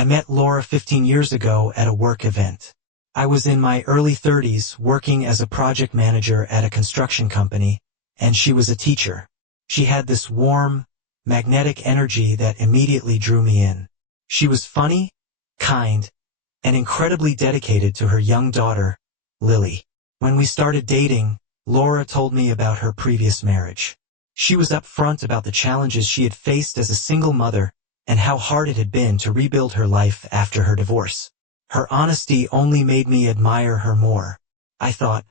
I met Laura 15 years ago at a work event. I was in my early 30s working as a project manager at a construction company, and she was a teacher. She had this warm, magnetic energy that immediately drew me in. She was funny, kind, and incredibly dedicated to her young daughter, Lily. When we started dating, Laura told me about her previous marriage. She was upfront about the challenges she had faced as a single mother and how hard it had been to rebuild her life after her divorce. Her honesty only made me admire her more. I thought,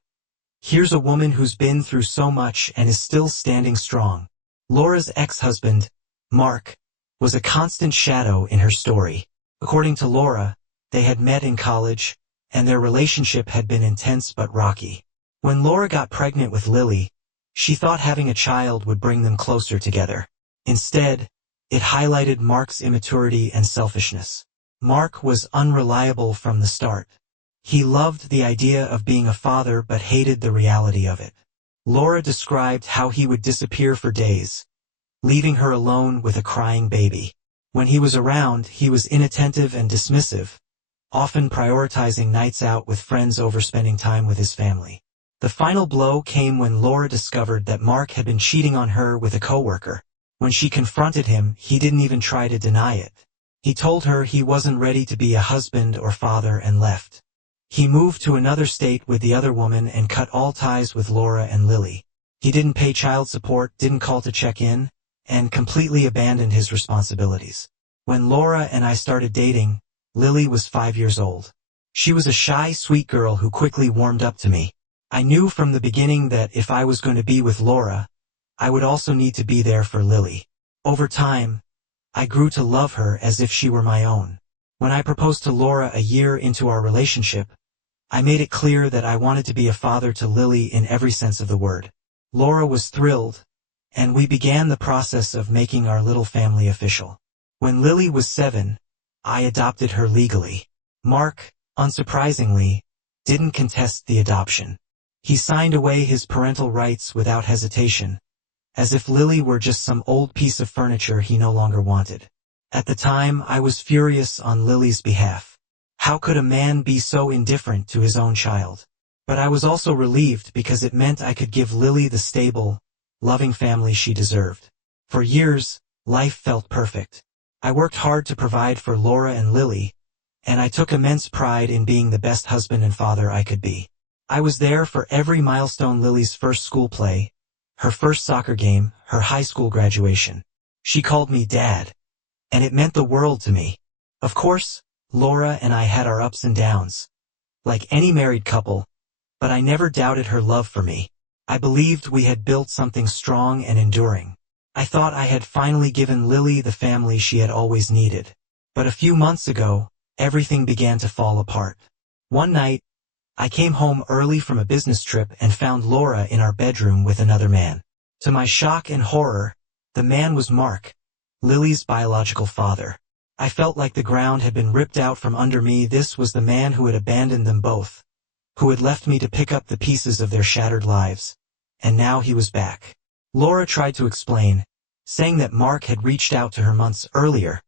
here's a woman who's been through so much and is still standing strong. Laura's ex-husband, Mark, was a constant shadow in her story. According to Laura, they had met in college, and their relationship had been intense but rocky. When Laura got pregnant with Lily, she thought having a child would bring them closer together. Instead, it highlighted Mark's immaturity and selfishness. Mark was unreliable from the start. He loved the idea of being a father but hated the reality of it. Laura described how he would disappear for days, leaving her alone with a crying baby. When he was around, he was inattentive and dismissive, often prioritizing nights out with friends over spending time with his family. The final blow came when Laura discovered that Mark had been cheating on her with a coworker. When she confronted him, he didn't even try to deny it. He told her he wasn't ready to be a husband or father and left. He moved to another state with the other woman and cut all ties with Laura and Lily. He didn't pay child support, didn't call to check in, and completely abandoned his responsibilities. When Laura and I started dating, Lily was 5 years old. She was a shy, sweet girl who quickly warmed up to me. I knew from the beginning that if I was going to be with Laura, I would also need to be there for Lily. Over time, I grew to love her as if she were my own. When I proposed to Laura a year into our relationship, I made it clear that I wanted to be a father to Lily in every sense of the word. Laura was thrilled, and we began the process of making our little family official. When Lily was 7, I adopted her legally. Mark, unsurprisingly, didn't contest the adoption. He signed away his parental rights without hesitation, as if Lily were just some old piece of furniture he no longer wanted. At the time, I was furious on Lily's behalf. How could a man be so indifferent to his own child? But I was also relieved because it meant I could give Lily the stable, loving family she deserved. For years, life felt perfect. I worked hard to provide for Laura and Lily, and I took immense pride in being the best husband and father I could be. I was there for every milestone: Lily's first school play, her first soccer game, her high school graduation. She called me Dad, and it meant the world to me. Of course, Laura and I had our ups and downs, like any married couple, but I never doubted her love for me. I believed we had built something strong and enduring. I thought I had finally given Lily the family she had always needed. But a few months ago, everything began to fall apart. One night, I came home early from a business trip and found Laura in our bedroom with another man. To my shock and horror, the man was Mark, Lily's biological father. I felt like the ground had been ripped out from under me. This was the man who had abandoned them both, who had left me to pick up the pieces of their shattered lives, and now he was back. Laura tried to explain, saying that Mark had reached out to her months earlier,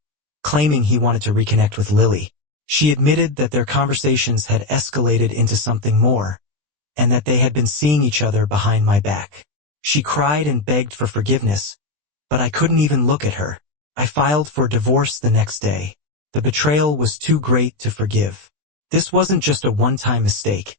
claiming he wanted to reconnect with Lily. She admitted that their conversations had escalated into something more, and that they had been seeing each other behind my back. She cried and begged for forgiveness, but I couldn't even look at her. I filed for divorce the next day. The betrayal was too great to forgive. This wasn't just a one-time mistake.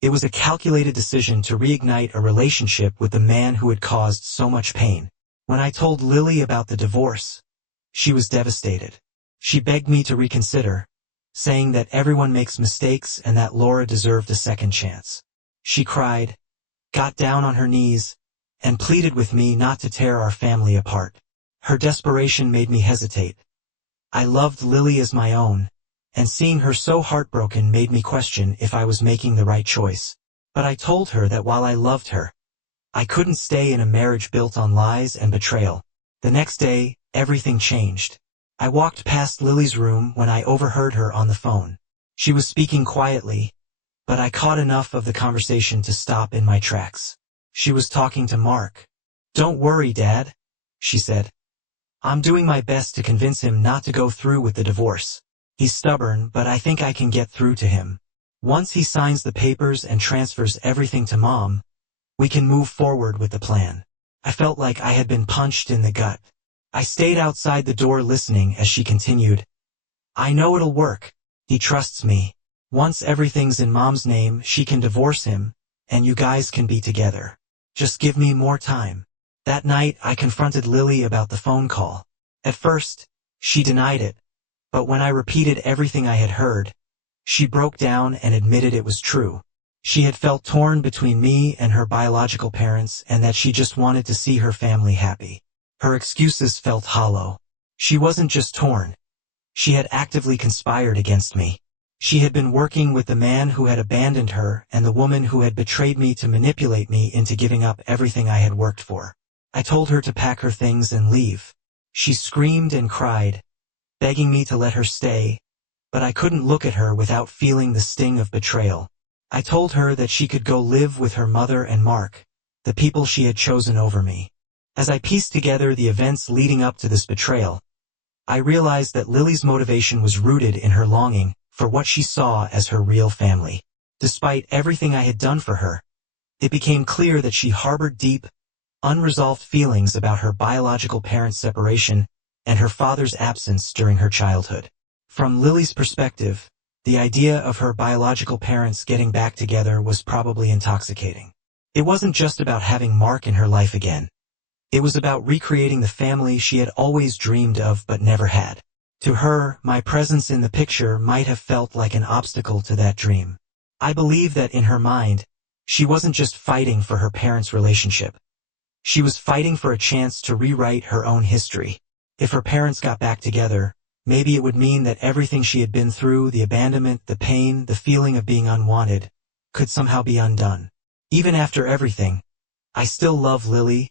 It was a calculated decision to reignite a relationship with the man who had caused so much pain. When I told Lily about the divorce, she was devastated. She begged me to reconsider, saying that everyone makes mistakes and that Laura deserved a second chance. She cried, got down on her knees, and pleaded with me not to tear our family apart. Her desperation made me hesitate. I loved Lily as my own, and seeing her so heartbroken made me question if I was making the right choice. But I told her that while I loved her, I couldn't stay in a marriage built on lies and betrayal. The next day, everything changed. I walked past Lily's room when I overheard her on the phone. She was speaking quietly, but I caught enough of the conversation to stop in my tracks. She was talking to Mark. "Don't worry, Dad," she said. "I'm doing my best to convince him not to go through with the divorce. He's stubborn, but I think I can get through to him. Once he signs the papers and transfers everything to Mom, we can move forward with the plan." I felt like I had been punched in the gut. I stayed outside the door listening as she continued, "I know it'll work. He trusts me. Once everything's in Mom's name, she can divorce him, and you guys can be together. Just give me more time." That night, I confronted Lily about the phone call. At first, she denied it, but when I repeated everything I had heard, she broke down and admitted it was true. She had felt torn between me and her biological parents and that she just wanted to see her family happy. Her excuses felt hollow. She wasn't just torn. She had actively conspired against me. She had been working with the man who had abandoned her and the woman who had betrayed me to manipulate me into giving up everything I had worked for. I told her to pack her things and leave. She screamed and cried, begging me to let her stay, but I couldn't look at her without feeling the sting of betrayal. I told her that she could go live with her mother and Mark, the people she had chosen over me. As I pieced together the events leading up to this betrayal, I realized that Lily's motivation was rooted in her longing for what she saw as her real family. Despite everything I had done for her, it became clear that she harbored deep, unresolved feelings about her biological parents' separation and her father's absence during her childhood. From Lily's perspective, the idea of her biological parents getting back together was probably intoxicating. It wasn't just about having Mark in her life again. It was about recreating the family she had always dreamed of but never had. To her, my presence in the picture might have felt like an obstacle to that dream. I believe that in her mind, she wasn't just fighting for her parents' relationship. She was fighting for a chance to rewrite her own history. If her parents got back together, maybe it would mean that everything she had been through, the abandonment, the pain, the feeling of being unwanted, could somehow be undone. Even after everything, I still love Lily,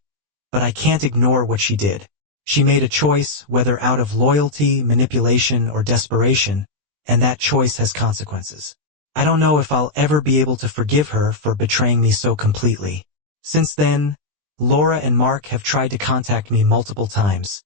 but I can't ignore what she did. She made a choice, whether out of loyalty, manipulation, or desperation, and that choice has consequences. I don't know if I'll ever be able to forgive her for betraying me so completely. Since then, Laura and Mark have tried to contact me multiple times,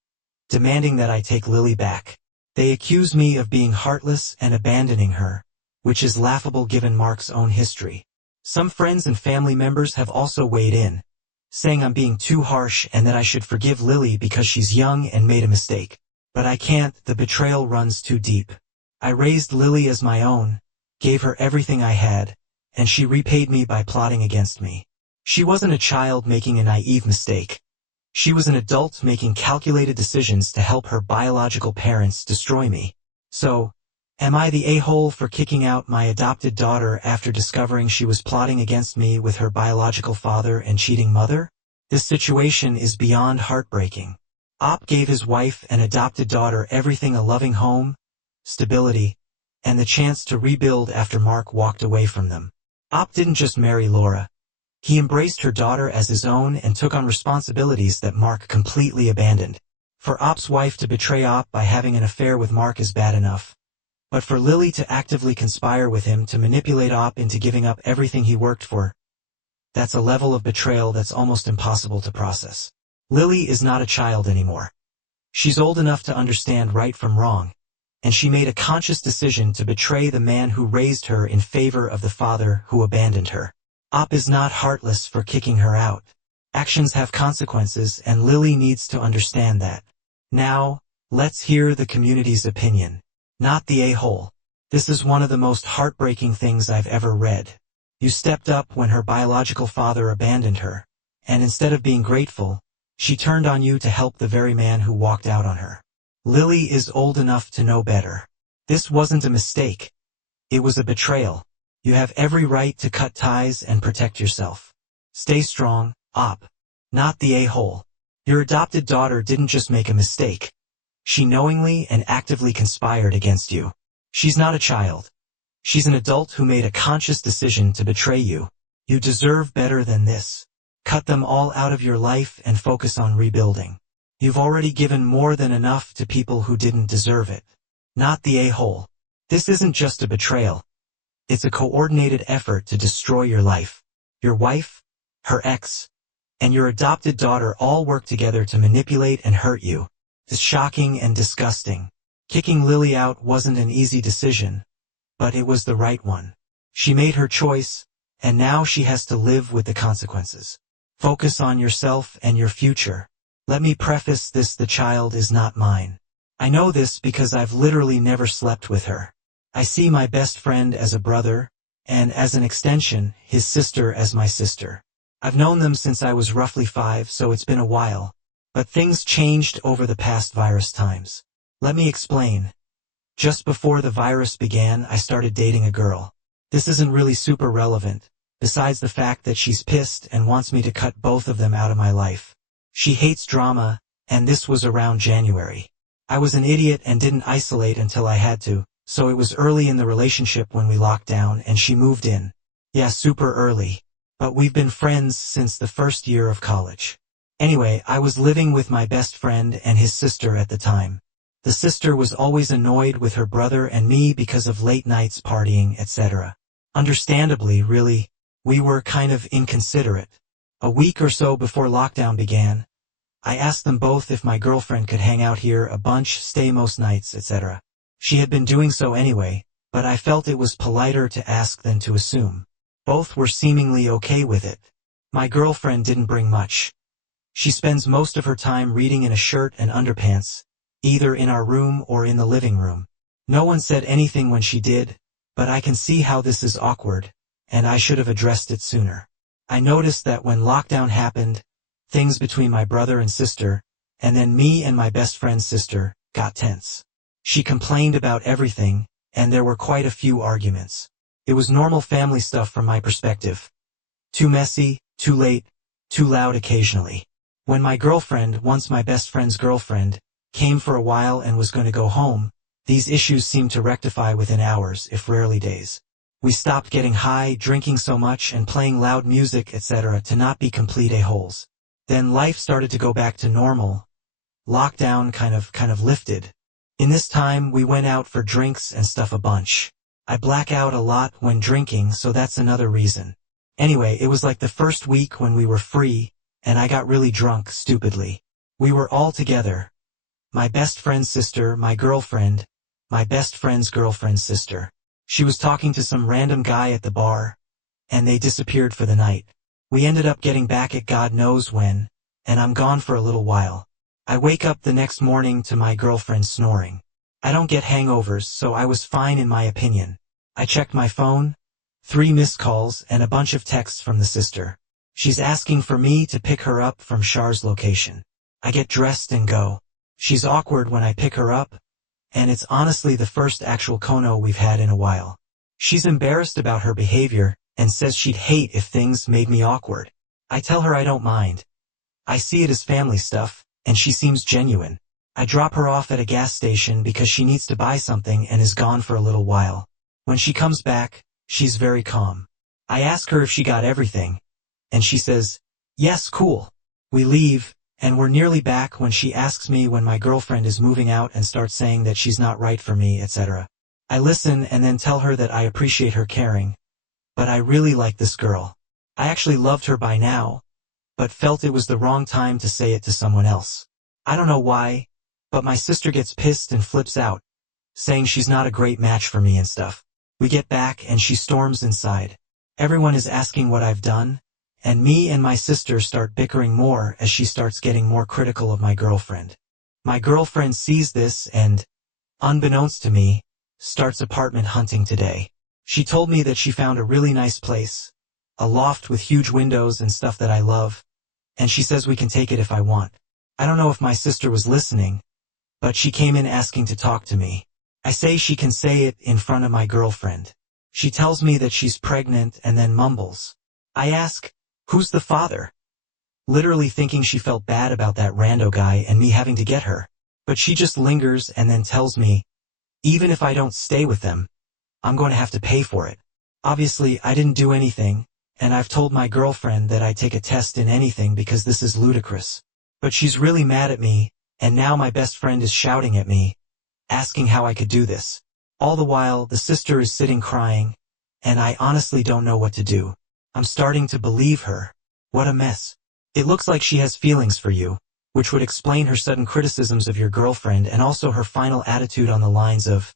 demanding that I take Lily back. They accuse me of being heartless and abandoning her, which is laughable given Mark's own history. Some friends and family members have also weighed in, saying I'm being too harsh and that I should forgive Lily because she's young and made a mistake. But I can't, the betrayal runs too deep. I raised Lily as my own, gave her everything I had, and she repaid me by plotting against me. She wasn't a child making a naive mistake. She was an adult making calculated decisions to help her biological parents destroy me. So, am I the a-hole for kicking out my adopted daughter after discovering she was plotting against me with her biological father and cheating mother? This situation is beyond heartbreaking. Op gave his wife and adopted daughter everything: a loving home, stability, and the chance to rebuild after Mark walked away from them. Op didn't just marry Laura. He embraced her daughter as his own and took on responsibilities that Mark completely abandoned. For Op's wife to betray Op by having an affair with Mark is bad enough. But for Lily to actively conspire with him to manipulate Op into giving up everything he worked for, that's a level of betrayal that's almost impossible to process. Lily is not a child anymore. She's old enough to understand right from wrong, and she made a conscious decision to betray the man who raised her in favor of the father who abandoned her. Op is not heartless for kicking her out. Actions have consequences, and Lily needs to understand that. Now, let's hear the community's opinion. Not the a-hole. This is one of the most heartbreaking things I've ever read. You stepped up when her biological father abandoned her, and instead of being grateful, she turned on you to help the very man who walked out on her. Lily is old enough to know better. This wasn't a mistake. It was a betrayal. You have every right to cut ties and protect yourself. Stay strong, Op. Not the a-hole. Your adopted daughter didn't just make a mistake. She knowingly and actively conspired against you. She's not a child. She's an adult who made a conscious decision to betray you. You deserve better than this. Cut them all out of your life and focus on rebuilding. You've already given more than enough to people who didn't deserve it. Not the a-hole. This isn't just a betrayal. It's a coordinated effort to destroy your life. Your wife, her ex, and your adopted daughter all work together to manipulate and hurt you. It's shocking and disgusting. Kicking Lily out wasn't an easy decision, but it was the right one. She made her choice, and now she has to live with the consequences. Focus on yourself and your future. Let me preface this: the child is not mine. I know this because I've literally never slept with her. I see my best friend as a brother, and as an extension, his sister as my sister. I've known them since I was roughly 5, so it's been a while. But things changed over the past virus times. Let me explain. Just before the virus began, I started dating a girl. This isn't really super relevant, besides the fact that she's pissed and wants me to cut both of them out of my life. She hates drama, and this was around January. I was an idiot and didn't isolate until I had to, so it was early in the relationship when we locked down and she moved in. Yeah, super early. But we've been friends since the first year of college. Anyway, I was living with my best friend and his sister at the time. The sister was always annoyed with her brother and me because of late nights partying, etc. Understandably, really, we were kind of inconsiderate. A week or so before lockdown began, I asked them both if my girlfriend could hang out here a bunch, stay most nights, etc. She had been doing so anyway, but I felt it was politer to ask than to assume. Both were seemingly okay with it. My girlfriend didn't bring much. She spends most of her time reading in a shirt and underpants, either in our room or in the living room. No one said anything when she did, but I can see how this is awkward, and I should have addressed it sooner. I noticed that when lockdown happened, things between my brother and sister, and then me and my best friend's sister, got tense. She complained about everything, and there were quite a few arguments. It was normal family stuff from my perspective. Too messy, too late, too loud occasionally. When my girlfriend, once my best friend's girlfriend, came for a while and was going to go home, these issues seemed to rectify within hours, if rarely days. We stopped getting high, drinking so much, and playing loud music, etc. to not be complete a-holes. Then life started to go back to normal. Lockdown kind of lifted. In this time, we went out for drinks and stuff a bunch. I black out a lot when drinking, so that's another reason. Anyway, it was like the first week when we were free, and I got really drunk, stupidly. We were all together. My best friend's sister, my girlfriend, my best friend's girlfriend's sister. She was talking to some random guy at the bar, and they disappeared for the night. We ended up getting back at God knows when, and I'm gone for a little while. I wake up the next morning to my girlfriend snoring. I don't get hangovers, so I was fine in my opinion. I checked my phone, 3 missed calls and a bunch of texts from the sister. She's asking for me to pick her up from Char's location. I get dressed and go. She's awkward when I pick her up, and it's honestly the first actual kono we've had in a while. She's embarrassed about her behavior, and says she'd hate if things made me awkward. I tell her I don't mind. I see it as family stuff, and she seems genuine. I drop her off at a gas station because she needs to buy something and is gone for a little while. When she comes back, she's very calm. I ask her if she got everything, and she says, "Yes, cool." We leave, and we're nearly back when she asks me when my girlfriend is moving out and starts saying that she's not right for me, etc. I listen and then tell her that I appreciate her caring, but I really like this girl. I actually loved her by now, but felt it was the wrong time to say it to someone else. I don't know why, but my sister gets pissed and flips out, saying she's not a great match for me and stuff. We get back and she storms inside. Everyone is asking what I've done, and me and my sister start bickering more as she starts getting more critical of my girlfriend. My girlfriend sees this and, unbeknownst to me, starts apartment hunting today. She told me that she found a really nice place, a loft with huge windows and stuff that I love, and she says we can take it if I want. I don't know if my sister was listening, but she came in asking to talk to me. I say she can say it in front of my girlfriend. She tells me that she's pregnant and then mumbles. I ask, "Who's the father?" Literally thinking she felt bad about that rando guy and me having to get her. But she just lingers and then tells me, even if I don't stay with them, I'm going to have to pay for it. Obviously, I didn't do anything, and I've told my girlfriend that I take a test in anything because this is ludicrous. But she's really mad at me, and now my best friend is shouting at me, asking how I could do this. All the while, the sister is sitting crying, and I honestly don't know what to do. I'm starting to believe her. What a mess. It looks like she has feelings for you, which would explain her sudden criticisms of your girlfriend and also her final attitude on the lines of,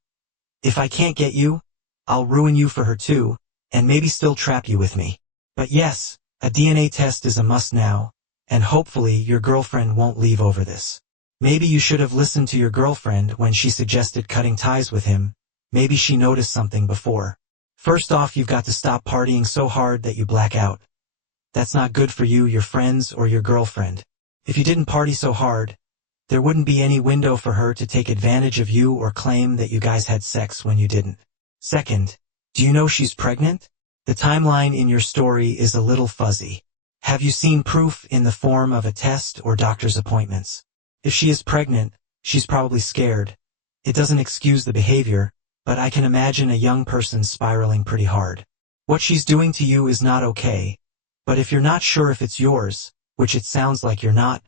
"If I can't get you, I'll ruin you for her too, and maybe still trap you with me." But yes, a DNA test is a must now, and hopefully your girlfriend won't leave over this. Maybe you should have listened to your girlfriend when she suggested cutting ties with him. Maybe she noticed something before. First off, you've got to stop partying so hard that you black out. That's not good for you, your friends, or your girlfriend. If you didn't party so hard, there wouldn't be any window for her to take advantage of you or claim that you guys had sex when you didn't. Second, do you know she's pregnant? The timeline in your story is a little fuzzy. Have you seen proof in the form of a test or doctor's appointments? If she is pregnant, she's probably scared. It doesn't excuse the behavior, but I can imagine a young person spiraling pretty hard. What she's doing to you is not okay, but if you're not sure if it's yours, which it sounds like you're not,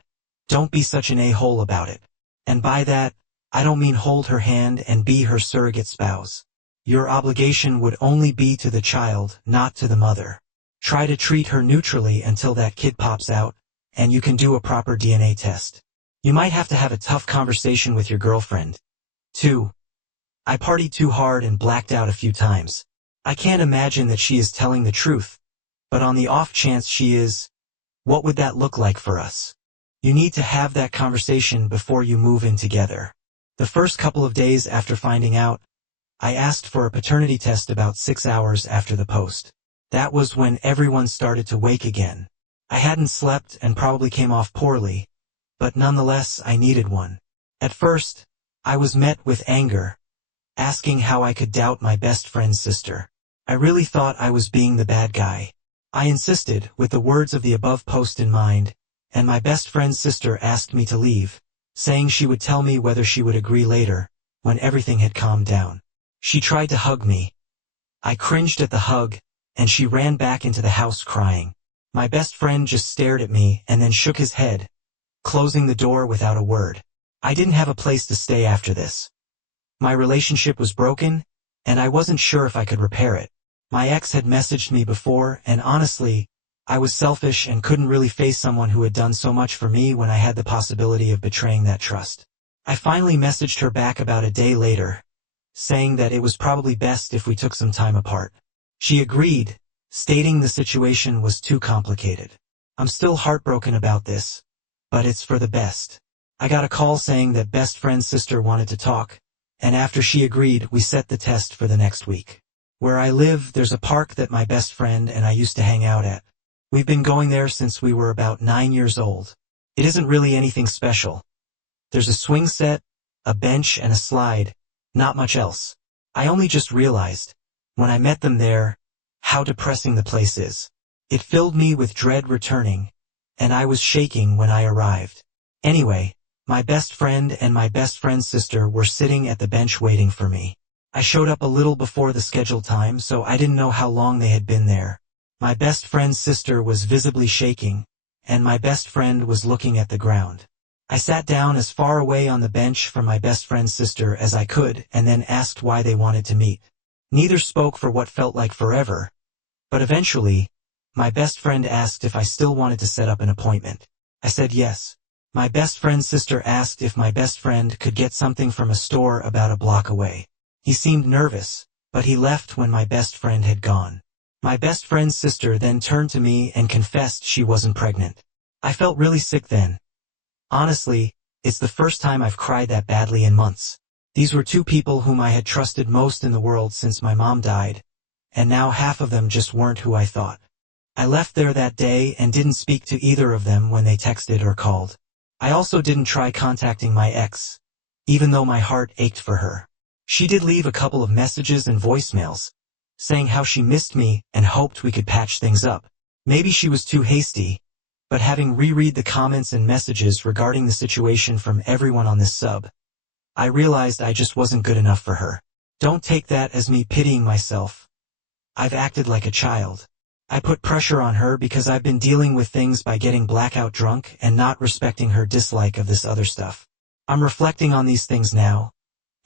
don't be such an a-hole about it. And by that, I don't mean hold her hand and be her surrogate spouse. Your obligation would only be to the child, not to the mother. Try to treat her neutrally until that kid pops out, and you can do a proper DNA test. You might have to have a tough conversation with your girlfriend. 2. I partied too hard and blacked out a few times. I can't imagine that she is telling the truth, but on the off chance she is, what would that look like for us? You need to have that conversation before you move in together. The first couple of days after finding out, I asked for a paternity test about 6 hours after the post. That was when everyone started to wake again. I hadn't slept and probably came off poorly, but nonetheless I needed one. At first, I was met with anger, asking how I could doubt my best friend's sister. I really thought I was being the bad guy. I insisted, with the words of the above post in mind, and my best friend's sister asked me to leave, saying she would tell me whether she would agree later, when everything had calmed down. She tried to hug me. I cringed at the hug, and she ran back into the house crying. My best friend just stared at me and then shook his head, closing the door without a word. I didn't have a place to stay after this. My relationship was broken, and I wasn't sure if I could repair it. My ex had messaged me before, and honestly, I was selfish and couldn't really face someone who had done so much for me when I had the possibility of betraying that trust. I finally messaged her back about a day later, saying that it was probably best if we took some time apart. She agreed, stating the situation was too complicated. I'm still heartbroken about this, but it's for the best. I got a call saying that best friend's sister wanted to talk, and after she agreed, we set the test for the next week. Where I live, there's a park that my best friend and I used to hang out at. We've been going there since we were about 9 years old. It isn't really anything special. There's a swing set, a bench and a slide, not much else. I only just realized, when I met them there, how depressing the place is. It filled me with dread returning, and I was shaking when I arrived. Anyway, my best friend and my best friend's sister were sitting at the bench waiting for me. I showed up a little before the scheduled time, so I didn't know how long they had been there. My best friend's sister was visibly shaking, and my best friend was looking at the ground. I sat down as far away on the bench from my best friend's sister as I could and then asked why they wanted to meet. Neither spoke for what felt like forever, but eventually, my best friend asked if I still wanted to set up an appointment. I said yes. My best friend's sister asked if my best friend could get something from a store about a block away. He seemed nervous, but he left when my best friend had gone. My best friend's sister then turned to me and confessed she wasn't pregnant. I felt really sick then. Honestly, it's the first time I've cried that badly in months. These were two people whom I had trusted most in the world since my mom died, and now half of them just weren't who I thought. I left there that day and didn't speak to either of them when they texted or called. I also didn't try contacting my ex, even though my heart ached for her. She did leave a couple of messages and voicemails, saying how she missed me and hoped we could patch things up. Maybe she was too hasty, but having reread the comments and messages regarding the situation from everyone on this sub, I realized I just wasn't good enough for her. Don't take that as me pitying myself. I've acted like a child. I put pressure on her because I've been dealing with things by getting blackout drunk and not respecting her dislike of this other stuff. I'm reflecting on these things now,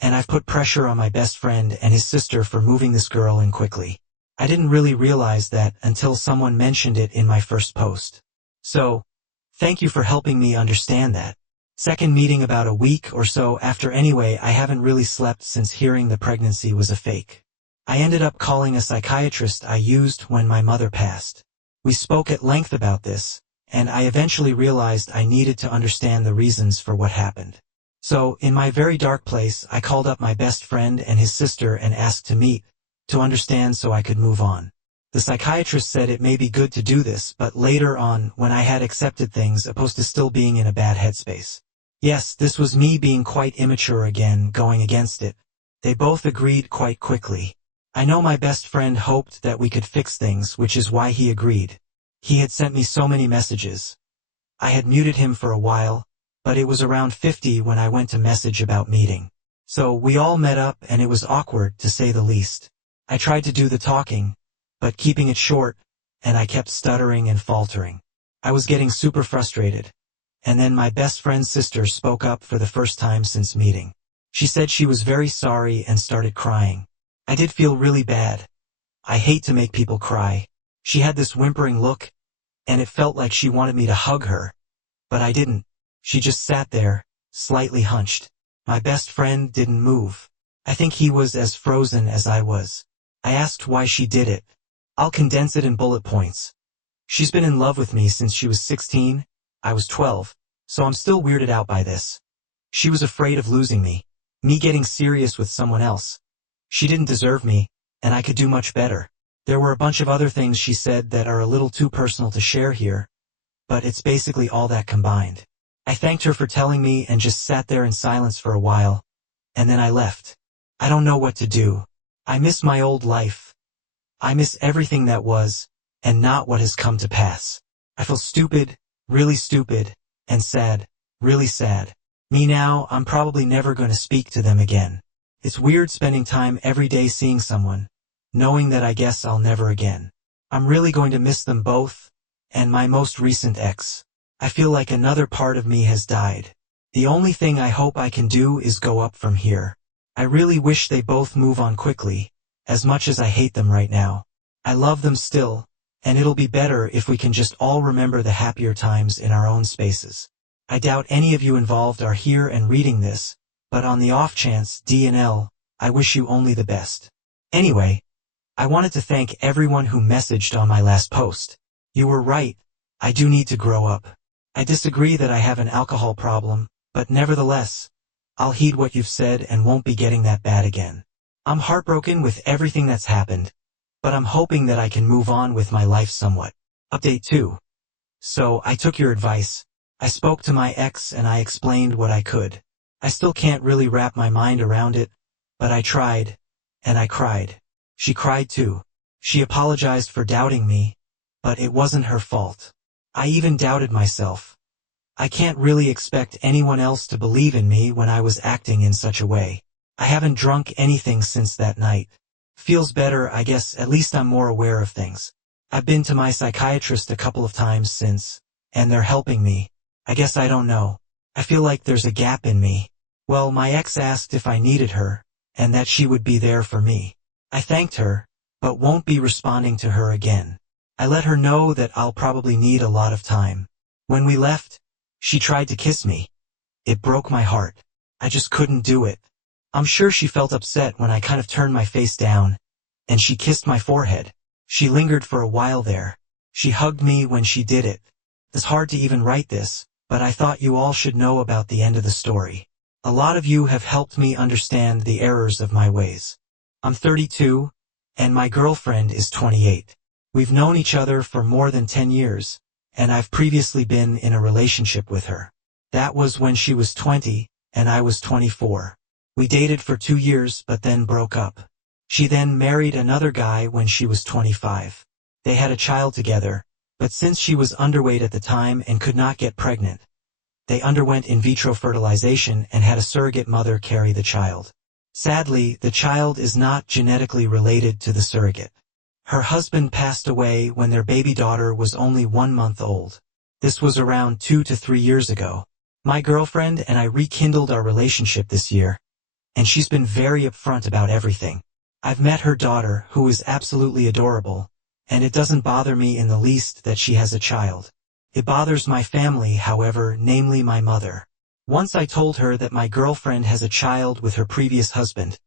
and I've put pressure on my best friend and his sister for moving this girl in quickly. I didn't really realize that until someone mentioned it in my first post. So, thank you for helping me understand that. Second meeting about a week or so after. Anyway, I haven't really slept since hearing the pregnancy was a fake. I ended up calling a psychiatrist I used when my mother passed. We spoke at length about this, and I eventually realized I needed to understand the reasons for what happened. So, in my very dark place, I called up my best friend and his sister and asked to meet, to understand so I could move on. The psychiatrist said it may be good to do this, but later on, when I had accepted things, opposed to still being in a bad headspace. Yes, this was me being quite immature again, going against it. They both agreed quite quickly. I know my best friend hoped that we could fix things, which is why he agreed. He had sent me so many messages. I had muted him for a while, but it was around 50 when I went to message about meeting. So we all met up and it was awkward, to say the least. I tried to do the talking, but keeping it short, and I kept stuttering and faltering. I was getting super frustrated. And then my best friend's sister spoke up for the first time since meeting. She said she was very sorry and started crying. I did feel really bad. I hate to make people cry. She had this whimpering look, and it felt like she wanted me to hug her. But I didn't. She just sat there, slightly hunched. My best friend didn't move. I think he was as frozen as I was. I asked why she did it. I'll condense it in bullet points. She's been in love with me since she was 16, I was 12, so I'm still weirded out by this. She was afraid of losing me getting serious with someone else. She didn't deserve me, and I could do much better. There were a bunch of other things she said that are a little too personal to share here, but it's basically all that combined. I thanked her for telling me and just sat there in silence for a while, and then I left. I don't know what to do. I miss my old life. I miss everything that was, and not what has come to pass. I feel stupid, really stupid, and sad, really sad. Me now, I'm probably never going to speak to them again. It's weird spending time every day seeing someone, knowing that I guess I'll never again. I'm really going to miss them both, and my most recent ex. I feel like another part of me has died. The only thing I hope I can do is go up from here. I really wish they both move on quickly, as much as I hate them right now. I love them still, and it'll be better if we can just all remember the happier times in our own spaces. I doubt any of you involved are here and reading this, but on the off chance, D&L, I wish you only the best. Anyway, I wanted to thank everyone who messaged on my last post. You were right, I do need to grow up. I disagree that I have an alcohol problem, but nevertheless, I'll heed what you've said and won't be getting that bad again. I'm heartbroken with everything that's happened, but I'm hoping that I can move on with my life somewhat. Update 2. So, I took your advice. I spoke to my ex and I explained what I could. I still can't really wrap my mind around it, but I tried, and I cried. She cried too. She apologized for doubting me, but it wasn't her fault. I even doubted myself. I can't really expect anyone else to believe in me when I was acting in such a way. I haven't drunk anything since that night. Feels better, I guess. At least I'm more aware of things. I've been to my psychiatrist a couple of times since, and they're helping me. I guess I don't know. I feel like there's a gap in me. Well, my ex asked if I needed her, and that she would be there for me. I thanked her, but won't be responding to her again. I let her know that I'll probably need a lot of time. When we left, she tried to kiss me. It broke my heart. I just couldn't do it. I'm sure she felt upset when I kind of turned my face down, and she kissed my forehead. She lingered for a while there. She hugged me when she did it. It's hard to even write this, but I thought you all should know about the end of the story. A lot of you have helped me understand the errors of my ways. I'm 32, and my girlfriend is 28. We've known each other for more than 10 years, and I've previously been in a relationship with her. That was when she was 20, and I was 24. We dated for 2 years but then broke up. She then married another guy when she was 25. They had a child together, but since she was underweight at the time and could not get pregnant, they underwent in vitro fertilization and had a surrogate mother carry the child. Sadly, the child is not genetically related to the surrogate. Her husband passed away when their baby daughter was only 1 month old. This was around 2 to 3 years ago. My girlfriend and I rekindled our relationship this year, and she's been very upfront about everything. I've met her daughter, who is absolutely adorable, and it doesn't bother me in the least that she has a child. It bothers my family, however, namely my mother. Once I told her that my girlfriend has a child with her previous husband.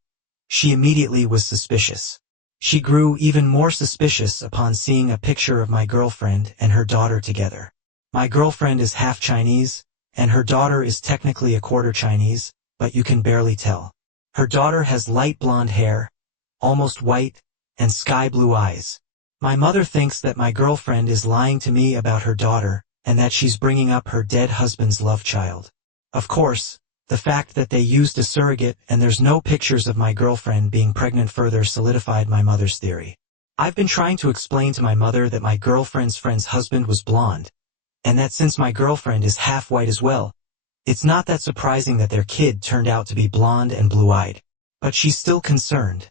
She immediately was suspicious. She grew even more suspicious upon seeing a picture of my girlfriend and her daughter together. My girlfriend is half Chinese, and her daughter is technically a quarter Chinese, but you can barely tell. Her daughter has light blonde hair, almost white, and sky blue eyes. My mother thinks that my girlfriend is lying to me about her daughter, and that she's bringing up her dead husband's love child. Of course, the fact that they used a surrogate and there's no pictures of my girlfriend being pregnant further solidified my mother's theory. I've been trying to explain to my mother that my girlfriend's friend's husband was blonde, and that since my girlfriend is half white as well, it's not that surprising that their kid turned out to be blonde and blue-eyed. But she's still concerned.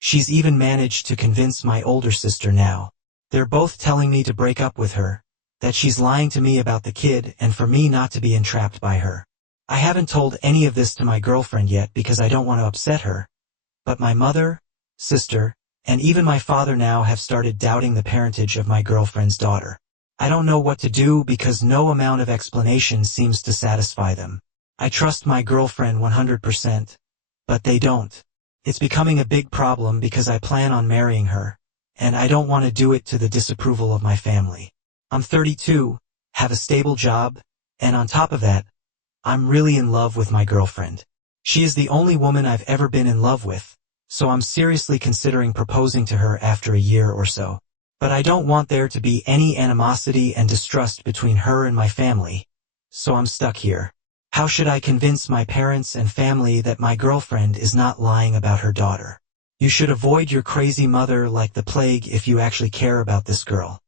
She's even managed to convince my older sister now. They're both telling me to break up with her, that she's lying to me about the kid and for me not to be entrapped by her. I haven't told any of this to my girlfriend yet because I don't want to upset her, but my mother, sister, and even my father now have started doubting the parentage of my girlfriend's daughter. I don't know what to do because no amount of explanation seems to satisfy them. I trust my girlfriend 100%, but they don't. It's becoming a big problem because I plan on marrying her, and I don't want to do it to the disapproval of my family. I'm 32, have a stable job, and on top of that, I'm really in love with my girlfriend. She is the only woman I've ever been in love with, so I'm seriously considering proposing to her after a year or so. But I don't want there to be any animosity and distrust between her and my family, so I'm stuck here. How should I convince my parents and family that my girlfriend is not lying about her daughter? You should avoid your crazy mother like the plague if you actually care about this girl.